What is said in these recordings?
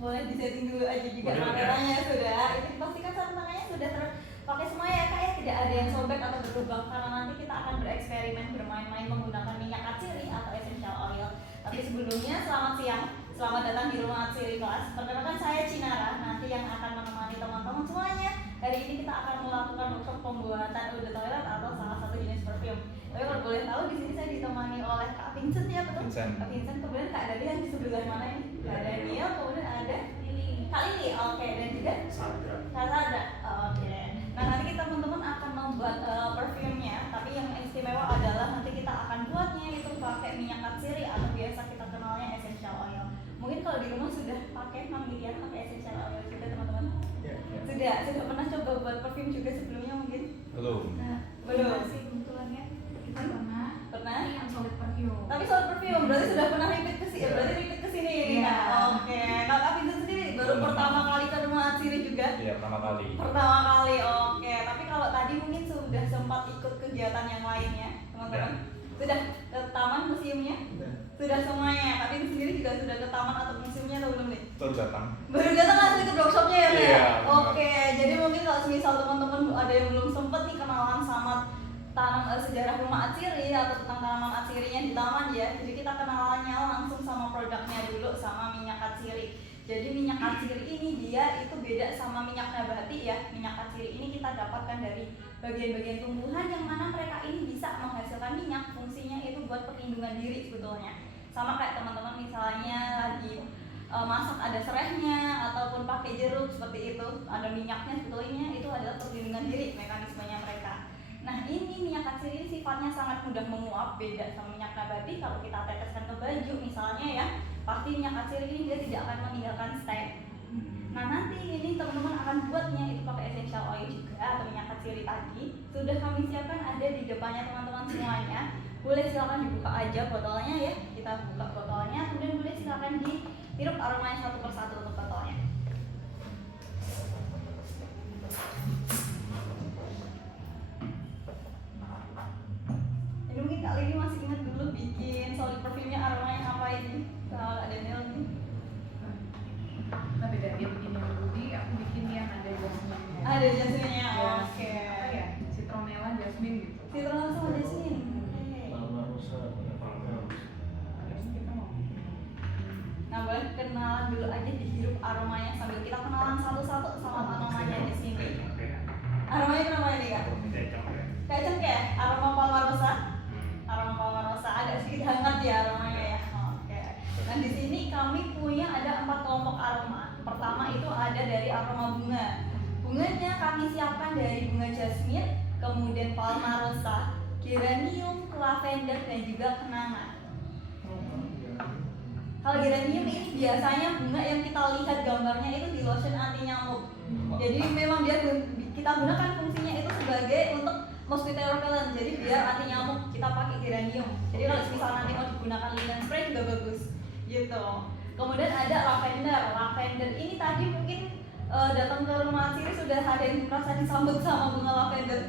Boleh disetting dulu aja juga Boleh, kameranya sudah. Itu dipastikan sarung tangannya sudah terpakai semua ya kak ya, tidak ada yang sobek atau berlubang karena nanti kita akan bereksperimen bermain-main menggunakan minyak atsiri atau essential oil. Tapi sebelumnya selamat siang, selamat datang di rumah Atsiri Kelas. Perkenalkan saya Cinara, nanti yang akan menemani teman-teman semuanya. Hari ini kita akan melakukan workshop pembuatan eau de toilet atau salah satu jenis perfume. Tapi kalau boleh tahu di sini saya ditemani oleh Kak Vincent ya betul? Vincent. Kak Vincent, kemudian Kak Daniel di sebelah mana ini? Kak Daniel, kemudian ada Kak Lili, oke, dan juga Kak Sada, oke. Nah nanti kita teman-teman akan membuat perfumenya, tapi yang istimewa adalah nanti kita akan buatnya itu pakai minyak atsiri atau biasa kita kenalnya essential oil. Mungkin kalau di rumah sudah pakai familiar pakai essential oil juga teman-teman? Ya. Sudah pernah coba buat perfume juga sebelumnya mungkin? Belum. Nah, belum sih kebetulannya kita pernah yang solid perfume. tapi soal perfume berarti sudah pernah repeat ke sini, berarti repeat ke sini ini Iya. Kak. Oke. Nah, Kak Vincent sendiri baru pertama kali ke rumah Atsiri juga? Iya, pertama kali. Pertama kali, oke. Tapi kalau tadi mungkin sudah sempat ikut kegiatan yang lainnya, teman-teman? Sudah ke taman museumnya? Sudah semuanya. Tapi sendiri juga sudah ke taman atau museumnya atau belum nih? Baru datang. Baru datang langsung ikut workshopnya ya? Kak? Iya, Oke. Jadi mungkin kalau misal teman-teman ada yang belum sempat nih kenalan sama sejarah rumah Atsiri atau tentang tanaman atsirinya di taman ya. Jadi kita kenalannya langsung sama produknya dulu, sama minyak atsiri. Jadi minyak atsiri ini dia itu beda sama minyak nabati ya. Minyak atsiri ini kita dapatkan dari bagian-bagian tumbuhan yang mana mereka ini bisa menghasilkan minyak. Fungsinya itu buat perlindungan diri sebetulnya. Sama kayak teman-teman misalnya lagi masak ada serehnya ataupun pakai jeruk seperti itu, ada minyaknya sebetulnya itu adalah perlindungan diri mekanismenya mereka. Nah ini minyak atsiri ini sifatnya sangat mudah menguap, beda sama minyak nabati. Kalau kita teteskan ke baju misalnya ya, pasti minyak atsiri ini dia tidak akan meninggalkan stain. Nah nanti ini teman-teman akan buatnya itu pakai essential oil juga atau minyak atsiri tadi. Sudah kami siapkan ada di depannya teman-teman semuanya. Boleh silakan dibuka aja botolnya ya. Kita buka botolnya, kemudian boleh silakan dihirup aromanya satu persatu untuk botolnya. Ini mungkin kali ini masih ingat dulu bikin solid perfume-nya aromanya apa ini? Kalau ada Daniel nih. Nah beda dia bikin yang Ruby, aku bikin yang ada jasminnya. Ada jasminnya, oke. Apa ya? Citronella jasmin gitu. Citronella sama jasmin. Kita mau. Nah boleh kenalan dulu aja, dihirup aromanya sambil kita kenalan satu-satu sama tanamannya di sini. Aromanya kenapa ini kak? Kayak cengkeh, aroma palmarosa. Aroma palmarosa agak sedikit hangat ya aromanya ya. Oke. Nah di sini kami punya ada 4 kelompok aroma. Pertama itu ada dari aroma bunga. Bunganya kami siapkan dari bunga jasmin, kemudian palmarosa, geranium, lavender dan juga kenanga. Kalau geranium ini biasanya bunga yang kita lihat gambarnya itu di lotion anti nyamuk. Jadi memang dia kita gunakan fungsinya itu sebagai untuk mosquito repellent. Jadi biar anti nyamuk kita pakai geranium. Jadi kalau misal nanti mau digunakan linen spray juga bagus. Gitu. Kemudian ada lavender. Lavender ini tadi mungkin datang ke rumah Atsiri sudah ada yang merasa disambut sama bunga lavender.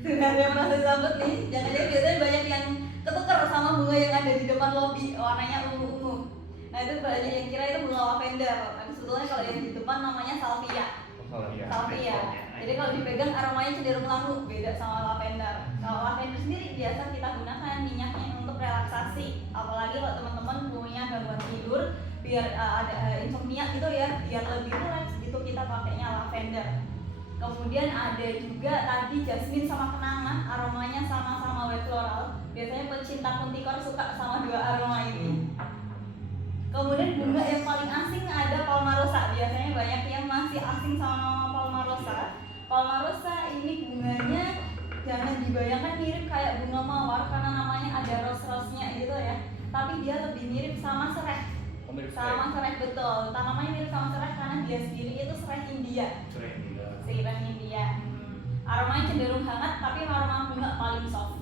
Sudah ada yang merasa disambut nih. Jangan-jangan biasanya banyak yang ketukar sama bunga yang ada di depan lobi, warnanya ungu-ungu. Nah itu banyak yang kira itu bunga lavender. Tapi sebetulnya kalau yang di depan namanya salvia. Salvia. Jadi kalau dipegang aromanya cenderung langu, beda sama lavender. Kalau lavender sendiri biasa kita gunakan minyaknya untuk relaksasi. Apalagi kalau teman-teman punya gangguan tidur, biar ada insomnia gitu ya, biar lebih relax gitu kita pakainya lavender. Kemudian ada juga tadi jasmin sama kenanga, aromanya sama-sama white floral. Biasanya pecinta puntikor suka sama dua aroma ini. Kemudian bunga yang paling asing ada palmarosa. Biasanya banyak yang masih asing sama nama palmarosa. Palmarosa ini bunganya jangan dibayangkan mirip kayak bunga mawar karena namanya ada rose-rose-nya gitu ya. Tapi dia lebih mirip sama serai. Sama serai betul. Tanamannya mirip sama serai karena dia sendiri itu serai India. Serai India. Aromanya cenderung hangat tapi aroma bunga paling soft.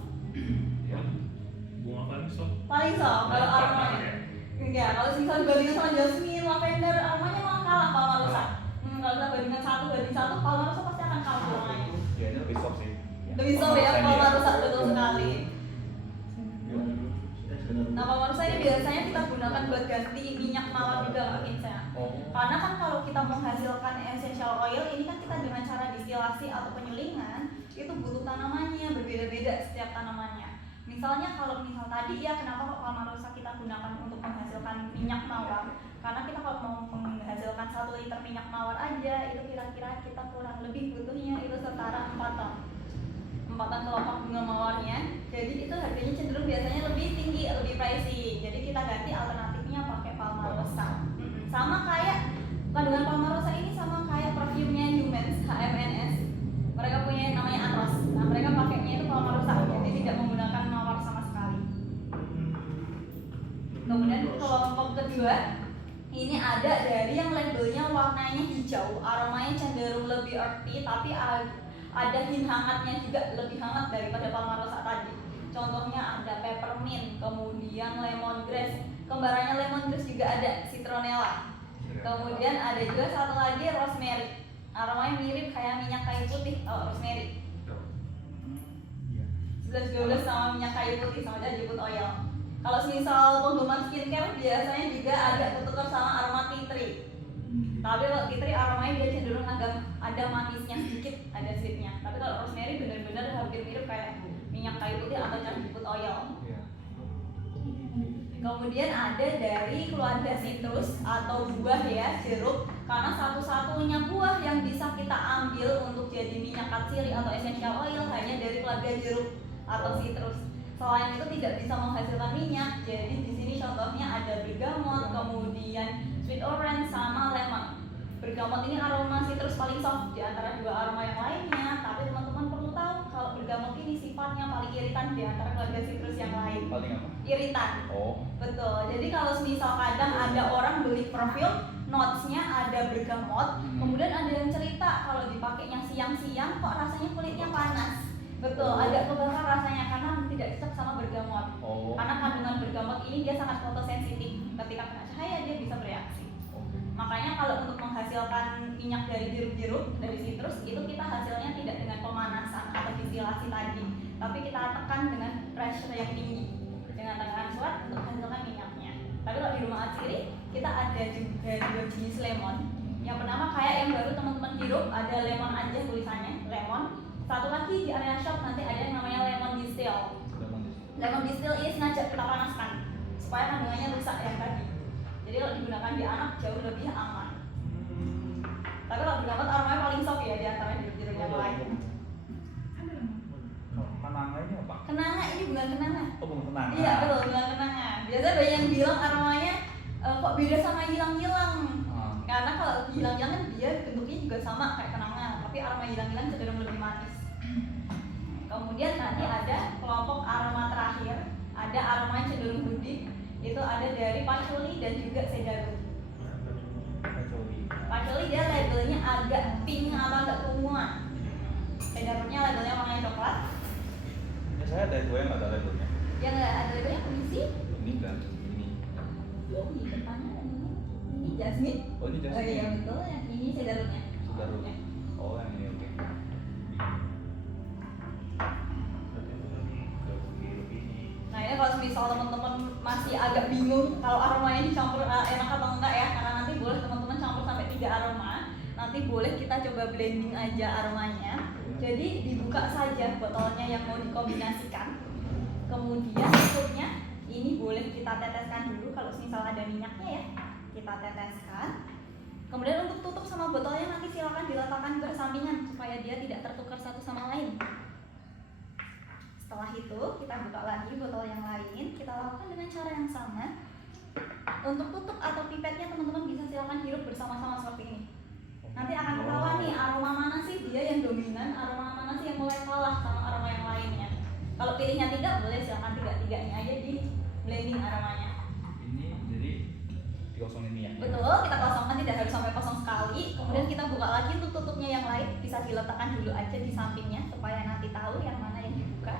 Bunga paling soft. Paling soft kalau aromanya. Enggak, kalau misalnya dibandingkan sama jasmin, lavender, aromanya malah kalah palmarosa. Kalau kita bandingkan 1 banding 1, palmarosa pasti akan kalah aromanya. Ya ini lebih soft sih. Lebih soft ya, palmarosa betul sekali. Nah palmarosa ini biasanya kita gunakan buat ganti minyak mawar juga Kak Vincent. Karena kan kalau kita menghasilkan essential oil ini kan kita dengan cara distilasi atau penyulingan itu butuh tanamannya, berbeda-beda setiap tanamannya. Misalnya kalau tadi ya kenapa kok Palmarosa kita gunakan untuk menghasilkan minyak mawar? Karena kita kalau mau menghasilkan 1 liter minyak mawar aja itu kira-kira kita kurang lebih butuhnya itu setara 4 ton. 4 ton kelompok bunga mawarnya. Jadi itu harganya cenderung biasanya lebih tinggi, lebih pricey. Jadi kita ganti alternatifnya pakai Palmarosa. Sama kayak kandungan Palmarosa ini sama kayak perfumnya Humans, HMNS. Mereka punya namanya Anros. Nah, mereka pakainya itu Palmarosa, jadi tidak menggunakan mawar sama sekali. Kemudian kelompok kedua ini ada dari yang labelnya warnanya hijau, aromanya cenderung lebih earthy, tapi ada hint hangatnya juga, lebih hangat daripada Palmarosa tadi. Contohnya ada peppermint, kemudian lemongrass, kembarannya lemongrass juga ada citronella. Kemudian ada juga satu lagi rosemary, aromanya mirip kayak minyak kayu putih, rosemary. 11-12 sama minyak kayu putih sama aja jemput oil. Kalau misal penggemar skincare biasanya juga ada ketukar sama aroma tea tree. Tapi kalau tea tree aromanya dia cenderung agak ada manisnya sedikit, ada sweetnya. Tapi kalau rosemary benar-benar hampir mirip kayak minyak kayu putih atau jemput oil. Kemudian ada dari keluarga citrus atau buah ya, jeruk. Karena satu-satunya buah yang bisa kita ambil untuk jadi minyak katsiri atau essential oil hanya dari keluarga jeruk atau citrus. Selain itu tidak bisa menghasilkan minyak. Jadi di sini contohnya ada bergamot, kemudian sweet orange sama lemon. Bergamot ini aroma citrus paling soft di antara 2 aroma yang lainnya. Tapi teman-teman perlu tahu kalau bergamot ini sifatnya paling iritan di antara keluarga citrus yang lain. Paling apa? Iritan. Betul. Jadi kalau misal kadang ada orang beli perfume, notesnya ada bergamot, kemudian ada yang cerita kalau dipakainya siang-siang kok rasanya kulitnya panas. Betul, agak kebakar rasanya karena tidak cocok sama bergamot. Karena kandungan bergamot ini dia sangat fotosensitif. Ketika kena cahaya dia bisa bereaksi. Makanya kalau untuk menghasilkan minyak dari jeruk-jeruk, dari citrus itu kita hasilnya tidak dengan pemanasan atau distilasi tadi, tapi kita tekan dengan pressure yang tinggi dengan tekanan kuat untuk menghasilkan minyaknya. Tapi kalau di rumah Atsiri kita ada juga 2 jenis lemon. Yang pertama kayak yang baru teman-teman hirup, ada lemon aja tulisannya, lemon. Satu lagi di area shop nanti ada yang namanya lemon distill. Lemon distill ini sengaja kita panaskan supaya kandungannya rusak yang tadi. Jadi kalau digunakan di anak jauh lebih aman. Tapi kalau bergamot aromanya paling soft ya di antara jeruk-jeruk yang lain. Kenanga ini apa? Kenanga ini bukan kenanga. Bukan kenanga. Iya betul, bukan kenanga. Biasanya banyak yang bilang aromanya kok beda sama hilang-hilang. Karena kalau hilang-hilang kan dia bentuknya juga sama kayak kenanga, tapi aroma hilang-hilang cenderung lebih manis. Kemudian nanti ada kelompok aroma terakhir, ada aroma yang cenderung woody. Itu ada dari patchouli dan juga cedarwood. Patchouli dia labelnya agak pink atau agak keunguan. Cedarwoodnya labelnya warna coklat. Saya ada 2 yang nggak ada labelnya. Yang nggak ada labelnya komisi? Ini kan, ini. Di depannya ini jasmine. Oh ini jasmine. Oh iya betul, yang ini cedarwoodnya. Cedarwood. Oh yang ini oke. Nah ini kalau misal teman-teman masih agak bingung kalau aromanya dicampur enak atau enggak ya, karena nanti boleh teman-teman campur sampai 3 aroma. Nanti boleh kita coba blending aja aromanya. Jadi dibuka saja botolnya yang mau dikombinasikan. Kemudian berikutnya ini boleh kita teteskan dulu kalau misal ada minyaknya ya. Kita teteskan. Kemudian untuk tutup sama botolnya nanti silakan diletakkan bersampingan supaya dia tidak tertukar satu sama lain. Setelah itu kita buka lagi botol yang lain, kita lakukan dengan cara yang sama. Untuk tutup atau pipetnya teman-teman bisa silakan hirup bersama-sama seperti ini. Nanti akan ketahuan nih aroma mana sih dia yang dominan, aroma mana sih yang mulai kalah sama aroma yang lainnya. Kalau pilihnya 3 boleh silakan 3-3-nya aja di blending aromanya. Ini jadi dikosongin minyak. Betul, kita kosongkan, tidak harus sampai kosong sekali. Kemudian kita buka lagi untuk tutupnya yang lain, bisa diletakkan dulu aja di sampingnya supaya nanti tahu yang mana yang dibuka.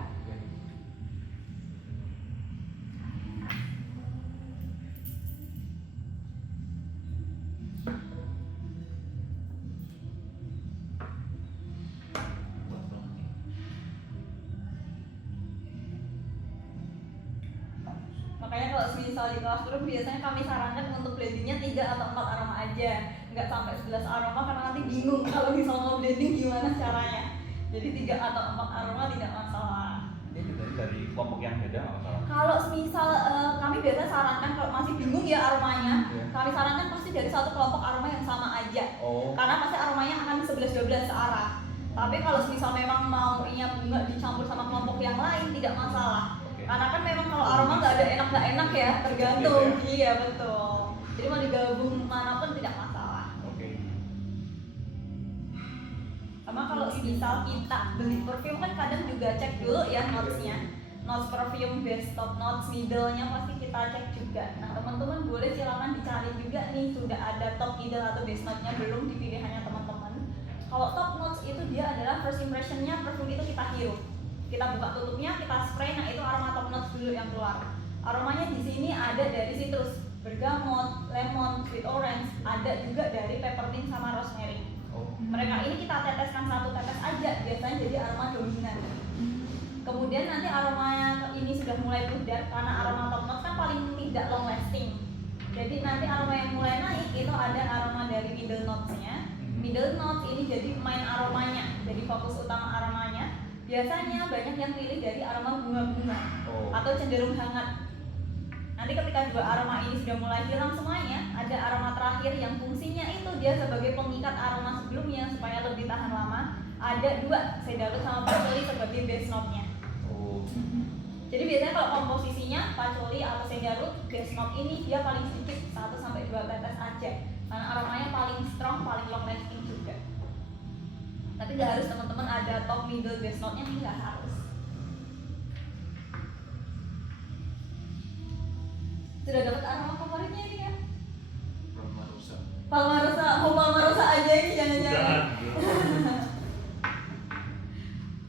Makanya kalau misal di kelas group biasanya kami sarankan untuk blendingnya 3 atau 4 aroma aja, nggak sampai 11 aroma karena nanti bingung kalau misal mau blending gimana caranya. Jadi 3 atau 4 aroma tidak masalah. Ini dari kelompok yang beda nggak masalah. Kalau misal kami biasanya sarankan kalau masih bingung ya aromanya, kami sarankan pasti dari satu kelompok aroma yang sama aja. Karena pasti aromanya akan 11-12 searah. Tapi kalau misal memang maunya bunga dicampur sama kelompok yang lain tidak masalah. Karena kan memang kalau aroma nggak ada enak nggak enak ya, tergantung. Iya betul. Jadi mau digabung manapun tidak masalah. Sama kalau misal kita beli perfume kan kadang juga cek dulu ya notes-nya. Notes perfume, base top notes, middle-nya pasti kita cek juga. Nah teman-teman boleh silakan dicari juga nih sudah ada top, middle atau base note-nya belum di pilihannya teman-teman. Kalau top notes itu dia adalah first impression-nya perfume itu kita hirup. Kita buka tutupnya, kita spray, nah itu aroma top notes dulu yang keluar. Aromanya di sini ada dari citrus, bergamot, lemon, sweet orange, ada juga dari peppermint sama rosemary. Mereka ini kita teteskan 1 tetes aja, biasanya jadi aroma dominan. Kemudian nanti aromanya ini sudah mulai pudar karena aroma top notes kan paling tidak long lasting. Jadi nanti aroma yang mulai naik itu ada aroma dari middle notes-nya. Middle notes ini jadi main aromanya, jadi fokus utama aromanya. Biasanya banyak yang pilih dari aroma bunga-bunga atau cenderung hangat. Nanti ketika 2 aroma ini sudah mulai hilang semuanya, ada aroma terakhir yang fungsinya itu dia sebagai pengikat aroma sebelumnya supaya lebih tahan lama. Ada 2, cedarwood sama patchouli sebagai base note-nya. Jadi biasanya kalau komposisinya patchouli atau cedarwood, base note ini dia paling sedikit 1-2 tetes aja. Karena aromanya paling strong, paling long lasting juga. Tapi nggak harus teman-teman ada top, middle, base note-nya, nggak harus. Sudah dapat aroma favoritnya ini ya? Palmarosa, mau Palmarosa aja ini jangan-jangan.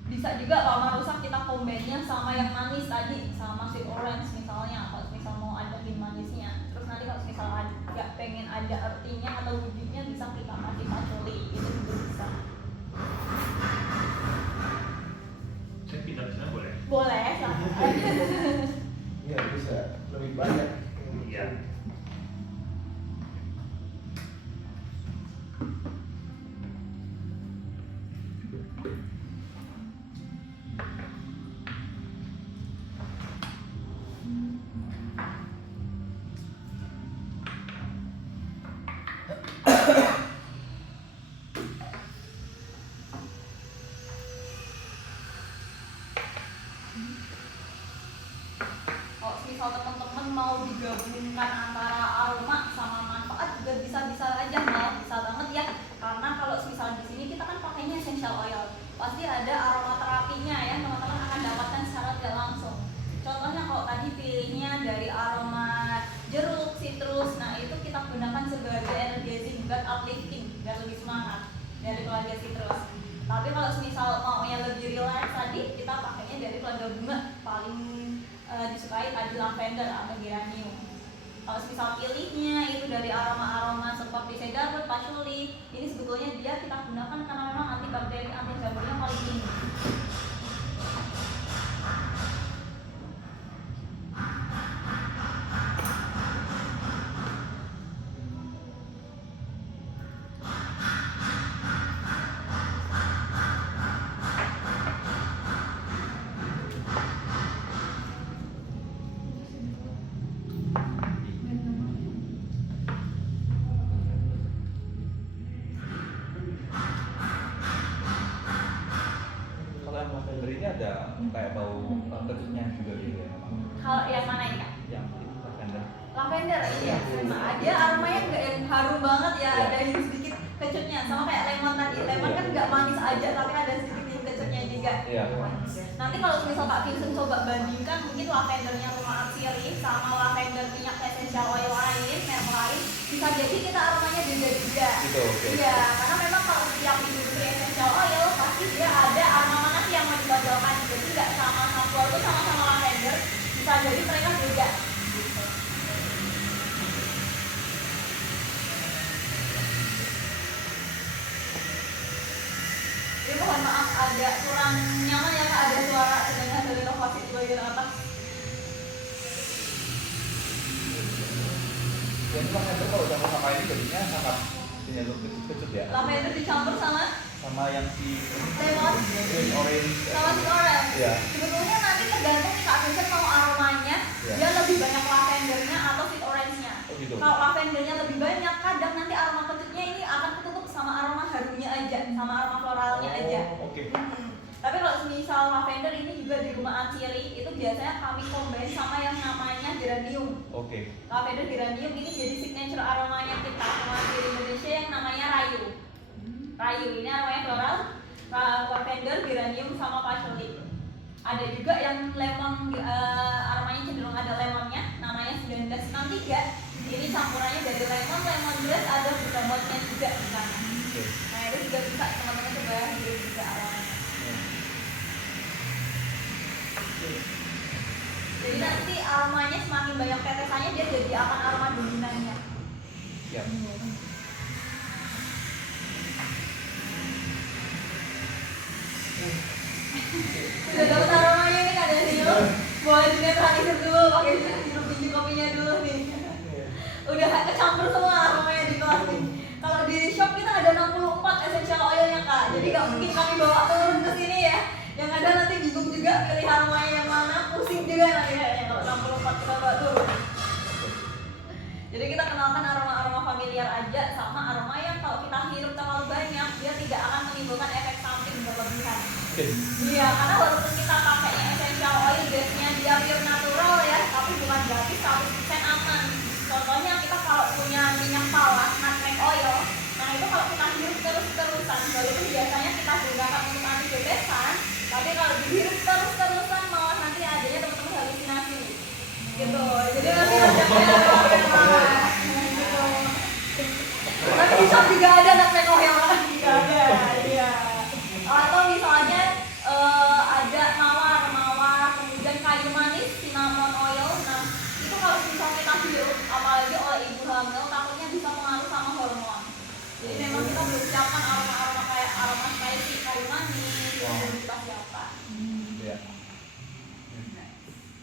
Bisa juga Palmarosa kita combine-nya sama yang manis tadi, sama sweet orange misalnya, kalau misal mau ada hint manisnya. Terus nanti kalau misal nggak pengen ada artinya atau wujudnya bisa kita kasih patchouli, itu juga bisa. Saya pindah ke sana boleh? Boleh, silahkan. Iya bisa lebih banyak. Iya. Kalau misal teman-teman mau digabungkan antara aroma sama manfaat juga bisa-bisa aja, malah bisa banget ya. Karena kalau misal di sini kita kan pakainya essential oil, pasti ada aroma terapinya ya, teman-teman akan dapatkan secara tidak langsung. Contohnya kalau tadi pilihnya dari aroma jeruk, citrus, nah itu kita gunakan sebagai energizing, buat uplifting, biar lebih semangat dari keluarga citrus. Tapi kalau misal maunya lebih relax tadi, kita pakainya dari keluarga bunga, paling disukai tadi lavender atau geranium. Kalau misal pilihnya itu dari aroma-aroma seperti cedarwood, patchouli, ini sebetulnya dia kita gunakan karena memang antibakteri, anti jamurnya paling tinggi. Ada kayak bau kecutnya juga gitu ya. Kalau yang mana ini Kak? Yang lavender. Lavender iya, sama aja aromanya nggak yang harum banget ya, ada yang sedikit kecutnya, sama kayak lemon tadi. Lemon kan nggak manis aja, tapi ada sedikit yang kecutnya juga. Iya. Nanti kalau misal Kak Vincent coba bandingkan mungkin lavendernya rumah Atsiri sama lavender minyak essential oil lain, merek lain, bisa jadi kita aromanya beda-beda. Gitu, oke. Iya, karena memang kalau tiap industri essential oil pasti dia ada aroma mana sih yang mau ditonjolkan. Jadi nggak sama walaupun sama-sama lavender, bisa jadi mereka beda. Gitu. Jadi mohon maaf agak kurang nyaman ya Kak, ada suara sedangkan dari inovasi di bagian atas. Jadi lavender kalau campur sama ini jadinya sangat cenderung kecut ya. Lavender dicampur sama Yang si lemon green orange. sama sweet orange. Iya. Sebetulnya nanti tergantung nih Kak Vincent mau aromanya Iya. dia lebih banyak lavendernya atau sweet orange-nya. Oh gitu. Kalau lavendernya lebih banyak, kadang nanti aroma kecutnya ini akan ketutup sama aroma harunya aja, sama aroma floralnya aja. Oke. Tapi kalau misal lavender ini juga di rumah Aciri itu biasanya kami combine sama yang namanya geranium. Oke. Lavender geranium ini jadi signature aromanya kita sama Aciri Indonesia yang namanya rayu. Rayu ini aromanya floral, lavender, geranium sama patchouli. Ada juga yang lemon, aromanya cenderung ada lemonnya, namanya 1963. Ini campurannya dari lemon, lemongrass, ada bergamotnya juga di sana. Oke. Nah itu juga bisa teman-teman coba hirup juga aromanya. Jadi nanti aromanya semakin banyak tetesannya dia jadi akan aroma dominannya. Ya. Sudah dapat aromanya nih Kak Daniel. Boleh dinetralisir dulu pakai sirup biji kopinya dulu nih. Udah kecampur semua aromanya di kelas nih. Kalau di shop kita ada 64 essential oilnya Kak. Jadi gak mungkin kami bawa turun ke sini ya. Yang ada nanti bingung juga pilih aromanya yang mana, pusing juga nanti kayaknya kalau 64 kita bawa turun. Jadi kita kenalkan aroma-aroma familiar aja sama aroma yang kalau kita hirup terlalu banyak dia tidak akan menimbulkan efek samping berlebihan. Oke. Iya, karena walaupun kita pakainya essential oil gasnya dia pure natural ya, tapi bukan berarti 100% aman. Contohnya kita kalau punya minyak palas, nutmeg oil, nah itu kalau kita hirup terus-terusan, walaupun biasanya kita gunakan untuk anti bebesan, tapi kalau dihirup terus-terusan malah nanti adanya teman-teman halusinasi. Gitu. Jadi nanti ada gitu. Tapi di shop juga ada nutmeg oil kan? Juga ada, iya. Atau misalnya ada mawar, kemudian kayu manis, cinnamon oil. Nah, itu kalau misalnya kita hirup, apalagi oleh ibu hamil, takutnya bisa pengaruh sama hormon. Jadi memang kita belum siapkan aroma-aroma kayak aroma spicy, kayu manis, itu belum kita siapkan. Ya.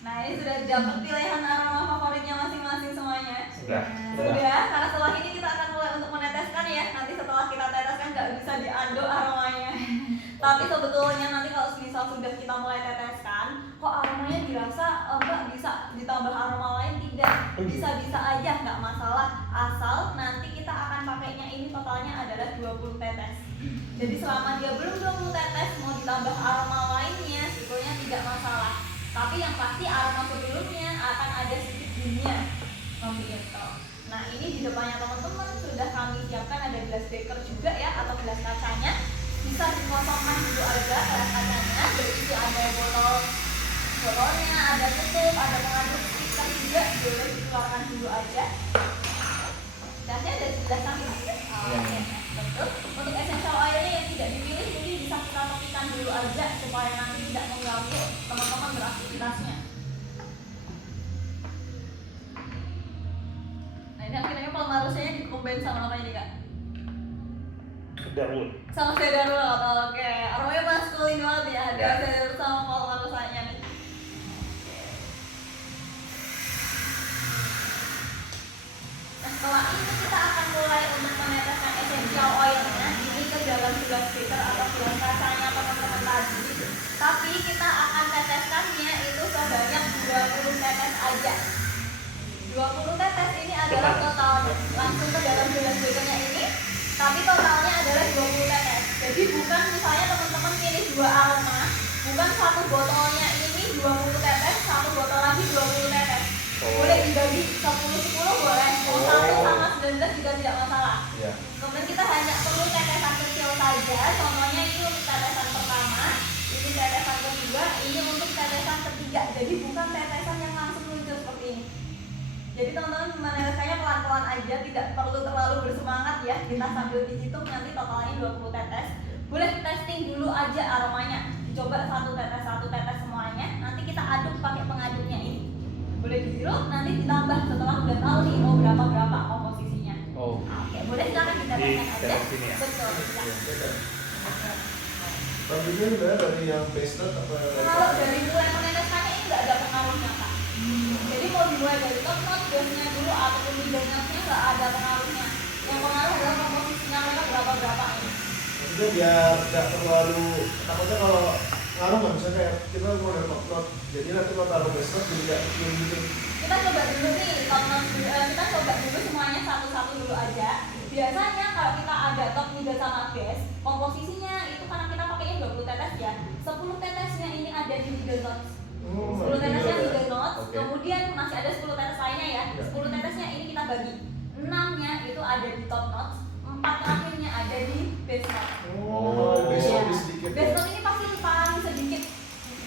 Nah, ini sudah dapat pilihan aroma favoritnya masing-masing semuanya. Sudah. Sudah, karena setelah ini kita akan mulai untuk meneteskan ya. Nanti setelah kita teteskan nggak bisa diaduk aromanya. Tapi sebetulnya nanti kalau misal sudah kita mulai teteskan, kok aromanya dirasa enggak bisa ditambah aroma lain, tidak. Bisa-bisa aja, nggak masalah. Asal nanti kita akan pakainya ini totalnya adalah 20 tetes. Jadi selama dia belum 20 tetes mau ditambah aroma lainnya, sebetulnya tidak masalah. Tapi yang pasti aroma sebelumnya akan ada sedikit bunyinya. Gitu. Nah ini di depannya teman-teman sudah kami siapkan ada gelas beker juga ya, atau gelas kacanya. Bisa dikosongkan dulu aja gelas kacanya, berisi ada botolnya, ada tutup, ada pengaduk stiker juga, boleh dikeluarkan dulu aja. Gelasnya ada di sebelah samping aja. Oke, betul. Untuk essential oilnya yang tidak dipilih, jadi bisa kita tepikan dulu aja supaya nanti tidak mengganggu teman-teman beraktivitasnya. Nah ini akhirnya pemalusnya dikombin sama apa ini Kak? Darul. Sama cedarul atau oke. Aromanya maskulin banget ya. Ada Ya. cedarul sama pemalusnya nih. Nah setelah ini kita akan mulai untuk meneteskan essential oilnya ini ke dalam gelas beker atau gelas kacanya teman-teman tadi. Tapi kita akan teteskannya itu sebanyak 20 tetes aja. 20 tetes ini adalah totalnya. Langsung ke dalam gelas bekernya ini. Tapi totalnya adalah 20 tetes. Jadi bukan misalnya teman-teman pilih 2 aroma, bukan satu botolnya ini 20 tetes, satu botol lagi 20 tetes. Boleh dibagi 10-10 boleh. Mau 1 sama 19 juga tidak masalah. Ya. Kemudian kita hanya perlu tetesan kecil saja. Contohnya ini untuk tetesan pertama, ini tetesan kedua, ini untuk tetesan ketiga. Jadi bukan tetesan yang langsung muncul seperti ini. Jadi teman-teman meneteskannya pelan-pelan aja, tidak perlu terlalu bersemangat ya. Kita sambil dihitung nanti totalnya 20 tetes. Boleh testing dulu aja aromanya. Dicoba satu tetes semuanya. Nanti kita aduk pakai pengaduknya ini. Boleh dihirup, nanti ditambah setelah udah tahu nih mau berapa komposisinya. Oh. Oke, boleh silakan diteteskan aja. Di sini ya? Betul, bisa. Lanjutnya sebenarnya dari yang base note apa yang lain? Kalau dari mulai meneteskannya ini nggak ada pengaruhnya Kak. Jadi mau di mulai dari top note, base-nya dulu ataupun middle note-nya nggak ada pengaruhnya. Yang pengaruh adalah komposisinya mereka berapa ini. Maksudnya biar nggak terlalu, takutnya kalau ngaruh nggak, misalnya kayak kita mau ada top note, jadi nanti kalau taruh base note jadi nggak gitu. Kita coba dulu nih top note dulu, kita coba dulu semuanya satu-satu dulu aja. Biasanya kalau kita ada top, middle sama base, komposisinya itu karena kita pakainya 20 tetes ya. 10 tetesnya ini ada di middle notes. 10 tetesnya middle notes, Oke. kemudian masih ada 10 tetes lainnya ya. 10 tetesnya ini kita bagi. 6-nya itu ada di top notes, 4 terakhirnya ada di base note. Oh, base note Iya. lebih sedikit. Base note ini pasti paling sedikit.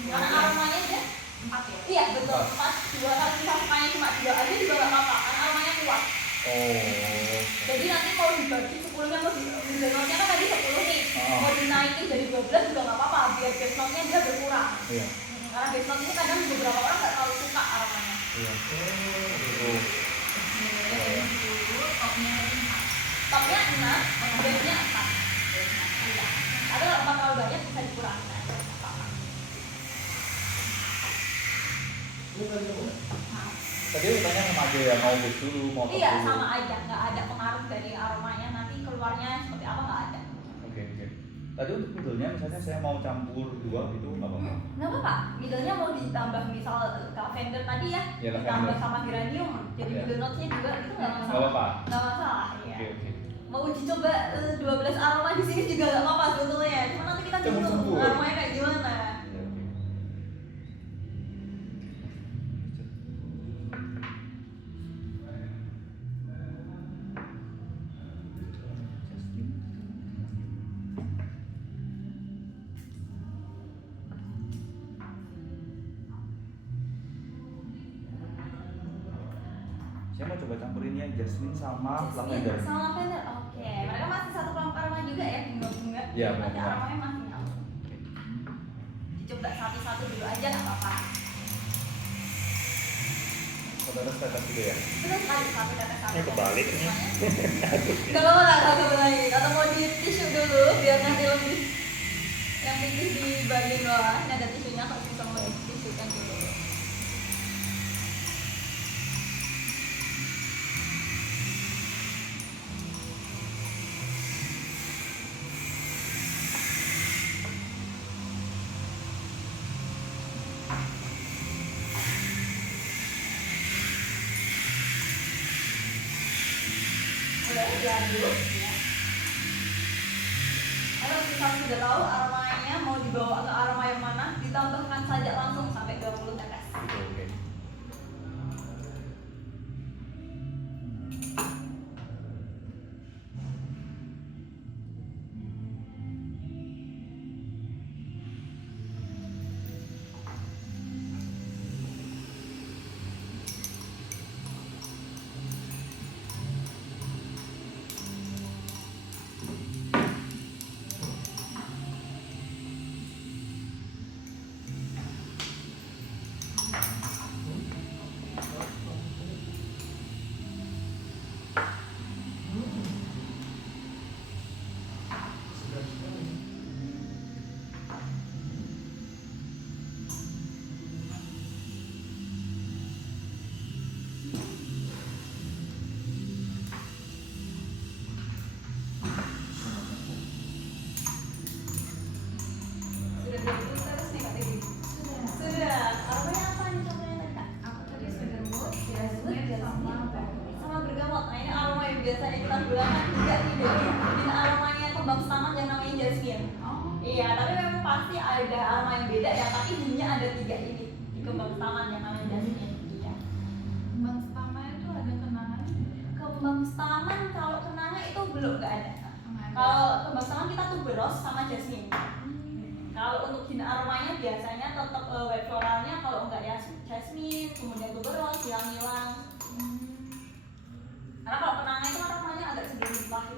Karena aromanya dia 4 ya? iya betul 4. Dua kali kita pakainya cuma 2 aja juga nggak apa-apa karena aromanya kuat. Oh. Jadi nanti mau dibagi 10-nya mau di middle note-nya kan tadi 10 nih. Oh. Mau dinaikin jadi 12 juga nggak apa-apa biar base note-nya dia berkurang. Iya. Karena base note ini kadang beberapa orang nggak terlalu suka aromanya. Iya. Oh. Oh. Dulu topnya 4. Topnya 6, base-nya 4. Iya. Atau kalau 4 terlalu banyak bisa dikurangin aja. nggak apa-apa. Ini tadi apa? Tadi tanya sama aja ya, mau base dulu, mau top Iya dulu. sama aja, nggak ada pengaruh dari aromanya nanti keluarnya seperti apa nggak ada. Oke, oke. Tadi untuk middle-nya misalnya saya mau campur 2 gitu nggak apa-apa. Nggak apa-apa, middle-nya mau ditambah misal lavender tadi ya, Ya, ditambah lavender. sama geranium, jadi Ya. middle note-nya juga itu nggak masalah. Nggak apa-apa. Nggak masalah, iya. Oke, oke. Mau uji coba 12 aroma di sini juga nggak apa-apa sebetulnya, cuma nanti kita bingung Campur-campur. aromanya kayak gimana. Iya, oke. Saya mau coba campurin ya jasmine sama lavender. Sama lavender, oke. Mereka masih satu kelompok aroma juga ya, bunga-bunga. Iya, Tapi bunga-bunga. aromanya masih nyambung. Dicoba satu-satu dulu aja nggak apa-apa. Tetes-tetes gitu ya. Terus lagi satu tetes satu. Ini kebalik nih. Gak apa-apa lah, gak kebalik. Atau mau di tisu dulu biar nanti lebih yang pipih di bagian bawah. Ini ada tisunya, kalau bisa mau di tisukan dulu. Udah diaduk ya. Kalau kita sudah tahu aromanya mau dibawa ke aroma yang mana, ditambahkan saja langsung sampai 20 tetes. Gitu, oke. Sedap sekali. Sudah 20 tetes nih Kak Dewi? Sudah. Aromanya apa nih contohnya tadi Kak? Aku tadi sudah buat jasmine sama bergamot. Sama bergamot. Nah ini aroma yang biasanya kita gunakan juga nih Dewi. Ini aromanya kembang setaman yang namanya jasmine. Oh, Iya, tapi memang pasti ada aroma yang beda ya. Tapi ininya ada 3 ini di kembang setaman yang namanya jasmine. Iya. kembang setama itu ada kenangan. Kembang setaman kalau kenanga itu belum nggak ada. Kenangan. Kalau kembang setaman kita tuberos sama jasmine. Kalau untuk gin aromanya biasanya tetap white floralnya, kalau enggak ya jasmine, kemudian tuberos, hilang-hilang. Karena kalau kenanga itu aromanya agak sedikit pahit.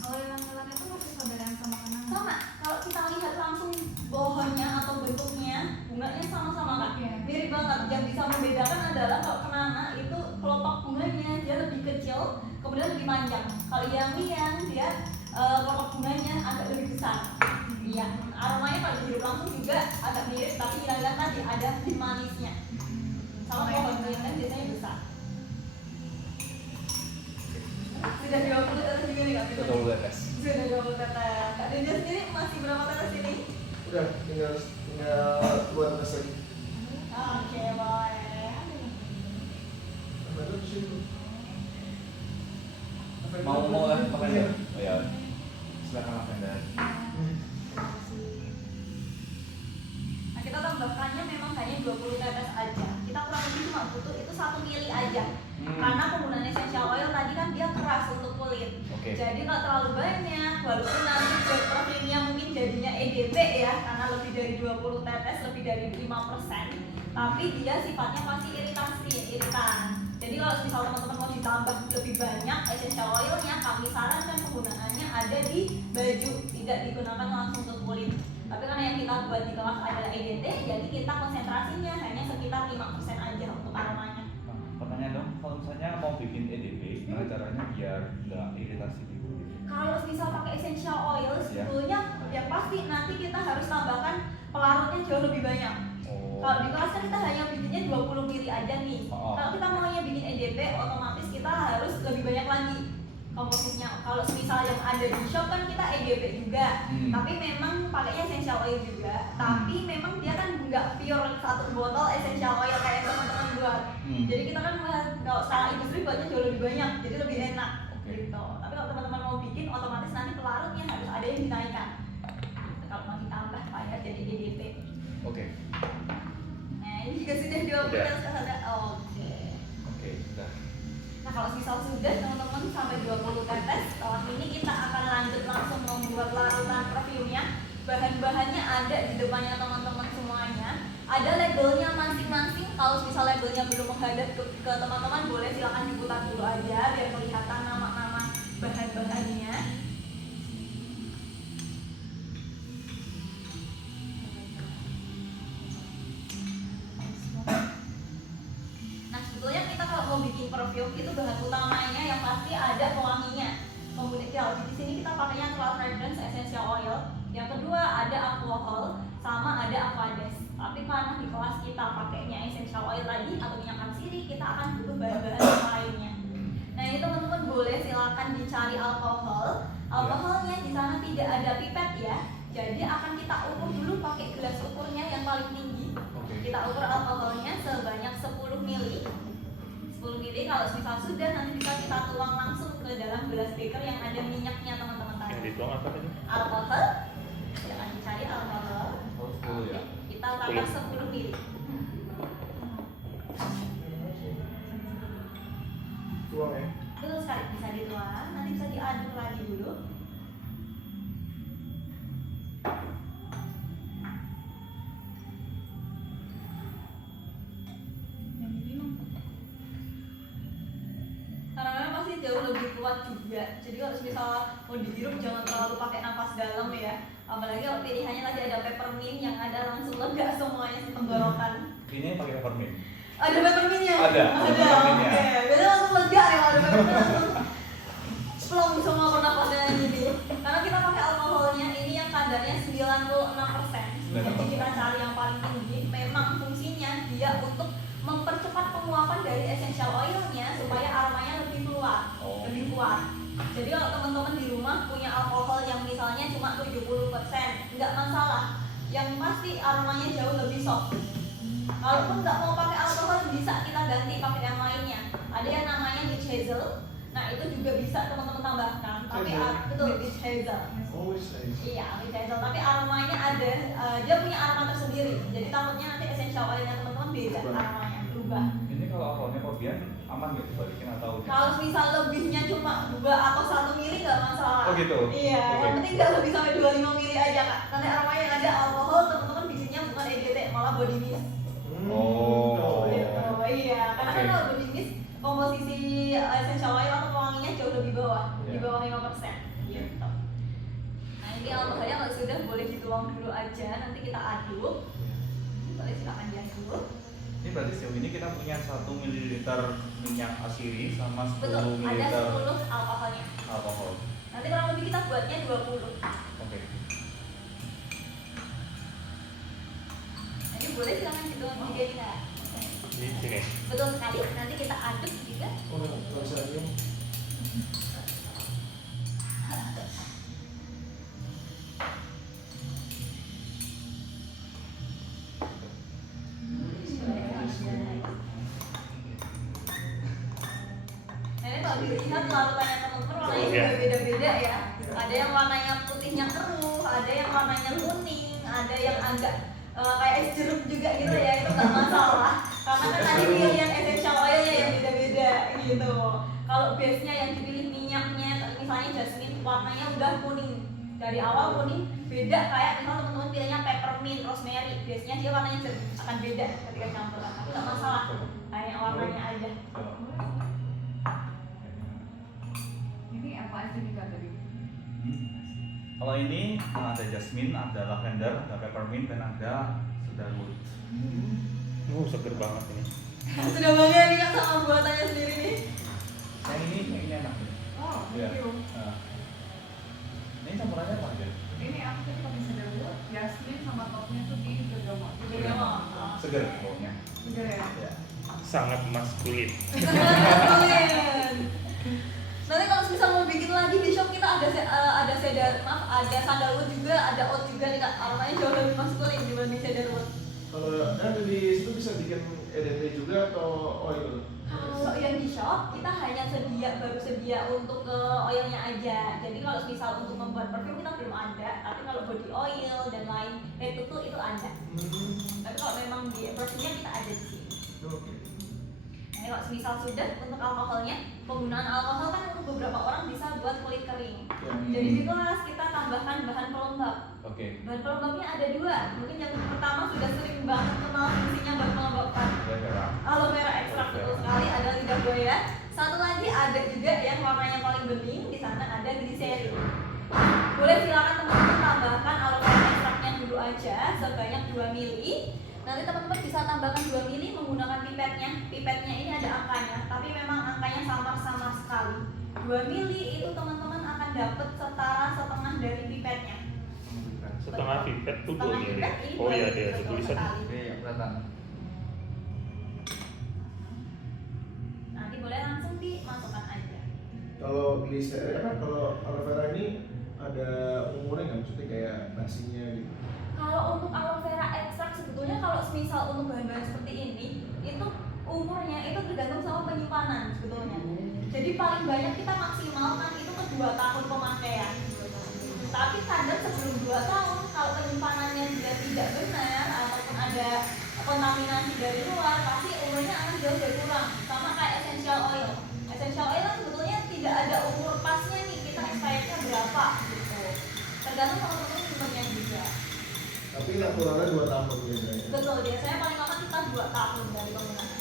Kalau hilang-hilang itu masih saudaraan sama kenangan. Sama, kalau kita lihat langsung pohonnya atau bentuknya, bunganya sama-sama Kak. Oke. Mirip banget. Yang bisa membedakan adalah kalau kenanga itu kelopak bunganya dia lebih kecil, kemudian lebih panjang. Kalau yang liang dia kelopak bunganya agak lebih besar. Iya, aromanya kalau dihirup langsung juga agak mirip, tapi hilang-hilang tadi ada di manisnya. Mau lavender? Oh ya, silakan lavender. Nah, kita tambahkannya memang hanya 20 tetes aja. Kita kurang lebih cuma butuh itu 1 mili aja. Karena penggunaan essential oil tadi kan dia keras untuk kulit. Oke. Jadi kalau terlalu banyak, walaupun nanti perfumenya mungkin jadinya EDP ya, karena lebih dari 20 tetes, lebih dari 5%, tapi dia sifatnya pasti iritan. Jadi kalau misal teman-teman mau ditambah lebih banyak essential oilnya, kami sarankan penggunaannya ada di baju, tidak digunakan langsung ke kulit. Tapi karena yang kita buat di kelas adalah EDT, jadi kita konsentrasinya hanya sekitar 5% aja untuk aromanya. Nah, pertanyaan dong, kalau misalnya mau bikin EDP, gimana caranya biar nggak iritasi di kulit? Kalau misal pakai essential oil, sebetulnya yang pasti nanti kita harus tambahkan pelarutnya jauh lebih banyak. Kalau di kelas kan kita hanya bikinnya 20 mili aja nih. Kalau kita maunya bikin EDP, otomatis kita harus lebih banyak lagi komposisinya. Kalau misal yang ada di shop kan kita EDP juga, tapi memang pakainya essential oil juga. Tapi memang dia kan nggak pure satu botol essential oil kayak teman-teman buat. Jadi kita kan kalau secara industri buatnya jauh lebih banyak, jadi lebih enak gitu. Tapi kalau teman-teman mau bikin, otomatis nanti pelarutnya harus ada yang dinaikkan. Gitu, kalau mau ditambah kayak jadi EDP. Oke. Nah ini juga sudah 20 tetes. Oke, sudah. Nah kalau misal sudah teman-teman sampai 20 tetes, setelah ini kita akan lanjut langsung membuat larutan perfumenya. Bahan-bahannya ada di depannya teman-teman semuanya. Ada labelnya masing-masing. Kalau misal labelnya belum menghadap ke teman-teman, boleh silakan diputar dulu aja biar kelihatan nama-nama bahan-bahannya. Nah sebetulnya kita kalau mau bikin perfume itu bahan utamanya yang pasti ada pewanginya. Kemudian di sini kita pakainya cloud fragrance essential oil. Yang kedua ada alkohol sama ada aquades. Tapi karena di kelas kita pakainya essential oil tadi atau minyak katsiri, kita akan butuh bahan-bahan yang lainnya. Nah ini teman-teman boleh silakan dicari alkohol. Alkoholnya di sana tidak ada pipet ya. Jadi akan kita ukur dulu pakai gelas ukurnya yang paling tinggi. Kita ukur alkoholnya sebanyak 10 mili. 10 mili kalau misal sudah nanti bisa kita tuang langsung ke dalam gelas beker yang ada minyaknya teman-teman tadi. Yang dituang apa tadi? Alkohol. Jangan dicari alkohol. Oh, 10 ya. Kita tambah 10 mili. Tuang ya. Betul sekali, bisa dituang. Nanti bisa diaduk lagi dulu. Karena memang pasti jauh lebih kuat juga. Jadi kalau misal mau dihirup jangan terlalu pakai nafas dalam ya. Apalagi kalau pilihannya tadi ada peppermint yang ada langsung lega semuanya tenggorokan. Ini pakai peppermint. Ada peppermintnya? Ada peppermintnya. Oke, berarti langsung lega ya kalau ada peppermint langsung plong semua pernapasannya gini. Karena kita pakai alkoholnya ini yang kadarnya 96%. Jadi kita cari yang paling tinggi. Memang fungsinya dia untuk mempercepat penguapan dari essential oilnya supaya aromanya lebih keluar, lebih kuat. Jadi kalau teman-teman di rumah punya alkohol yang misalnya cuma 70%, nggak masalah. Yang pasti aromanya jauh lebih soft. Kalaupun nggak mau pakai alkohol bisa kita ganti pakai yang lainnya. Ada yang namanya witch hazel. Nah itu juga bisa teman-teman tambahkan. Tapi betul witch hazel. Always nice. Iya witch hazel. Tapi aromanya ada, dia punya aroma tersendiri. Jadi takutnya nanti essential oilnya teman-teman beda aromanya, berubah. Ini kalau alkoholnya kelebihan aman nggak dibalikin atau? Kalau misal lebihnya cuma 2 atau 1 mili nggak masalah. Oh gitu. Iya, yang penting nggak lebih sampai 25 mili aja kak. Nanti aromanya yang ada alkohol teman-teman bikinnya bukan EDT malah body mist. Oh. Gitu. Iya, karena kan kalau body mist komposisi essential oil atau pewanginya jauh lebih bawah, di bawah 5%. Gitu. Nah ini alkoholnya kalau sudah boleh dituang dulu aja, nanti kita aduk. Boleh silakan diaduk. Ini berarti sejauh ini kita punya 1 ml minyak asiri sama 10 Betul, ml ada 10 alkoholnya. alkohol. Nanti kurang lebih kita buatnya 20. Oke. Jadi boleh silakan dituang juga kak. Di sini. Betul sekali. Nanti kita aduk juga. Oh, nggak bisa diem. Nah ini kalau dilihat larutannya teman-teman warnanya Oh, juga iya. beda-beda ya. Ada yang warnanya putihnya keruh, ada yang warnanya kuning, ada yang agak kayak es jeruk juga gitu ya, itu nggak masalah. Karena kan tadi pilihan essential oilnya yang beda-beda gitu. Kalau base-nya yang dipilih minyaknya, misalnya jasmine warnanya udah kuning dari awal kuning, beda kayak misal teman-teman pilihnya peppermint, rosemary, biasanya dia warnanya akan beda ketika campuran. Tapi nggak masalah, hanya warnanya aja. Ini apa aja nih Kak tadi? Kalau ini ada jasmine, ada lavender, ada peppermint, dan ada cedarwood. Seger banget ini. Sudah bangga nih Kak sama buatannya sendiri nih. Yang ini enak nih. Oh, Iya. thank you. Nah. Ini campurannya apa aja? Ini aku tadi pakai cedarwood, jasmine sama topnya tuh di bergamot. Bergamot. Seger baunya. Segar ya? Ya. Sangat maskulin. Keren. Nanti kalau misal mau bikin lagi di shop kita ada sandalwood juga, ada oat juga nih Kak. Aromanya jauh lebih maskulin dibanding cedarwood. Kalau di situ bisa bikin EDP juga atau oil? Kalau yang di shop kita hanya baru sedia untuk oilnya aja. Jadi kalau misal untuk membuat parfum kita belum ada, tapi kalau body oil dan lain itu ada. Tapi kalau memang di parfumnya kita ada di sini. Oke. Nah, kalau misal sudah untuk alkoholnya, penggunaan alkohol kan untuk beberapa orang bisa buat kulit kering. Ya. Jadi di kelas kita tambahkan bahan pelembab. Oke. Bahan pelembabnya ada dua. Mungkin yang pertama sudah sering banget kenal fungsinya bahan pelembab kan. Ya, ya. Aloe vera ekstrak betul sekali, ada lidah buaya. Satu lagi ada juga yang warnanya paling bening, di sana ada gliserin. Boleh silakan teman-teman tambahkan aloe vera ekstraknya dulu aja sebanyak 2 mili. Nanti teman-teman bisa tambahkan 2 mili menggunakan pipetnya. Pipetnya ini ada angkanya, tapi memang angkanya samar-samar sekali. 2 mili itu teman-teman akan dapat setara setengah dari pipetnya. Setengah pipet tuh 2 Setengah mili. pipet ini Oh iya, dua mili, ada betul tulisan. sekali. Oke, yang kelihatan. Nanti boleh langsung dimasukkan aja. Kalau glycerin, kalau aloe vera ini ada umurnya nggak? Maksudnya kayak nasinya gitu? Kalau untuk aloe vera ekstrak sebetulnya kalau misal untuk bahan-bahan seperti ini itu umurnya itu tergantung sama penyimpanan sebetulnya. Jadi paling banyak kita maksimalkan itu ke 2 tahun pemakaian. Tapi kadang sebelum 2 tahun kalau penyimpanannya dia tidak benar ataupun ada kontaminasi dari luar, pasti umurnya akan jauh berkurang. Sama kayak essential oil. Essential oil kan sebetulnya tidak ada umur pasnya nih, kita expirednya berapa gitu. Tergantung sama teman simpennya juga. Tapi naturalnya 2 tahun biasanya. Betul, biasanya paling lama kita 2 tahun dari penggunaan.